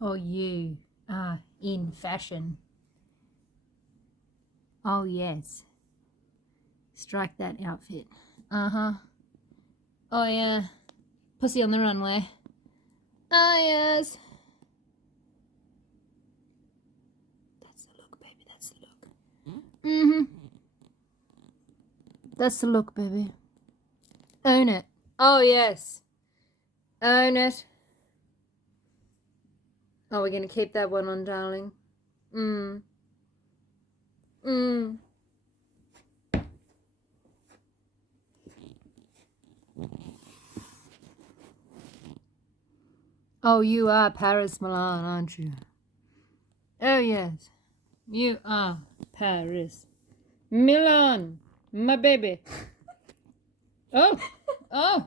Oh, you are in fashion. Oh, yes. Strike that outfit. Uh-huh. Oh, yeah. Pussy on the runway. Oh, yes. That's the look, baby. That's the look. Mm-hmm. That's the look, baby. Own it. Oh, yes. Own it. Oh, we're going to keep that one on, darling. Mm. Mm. Oh, you are Paris Milan, aren't you? Oh, yes. You are Paris Milan, my baby. Oh, oh.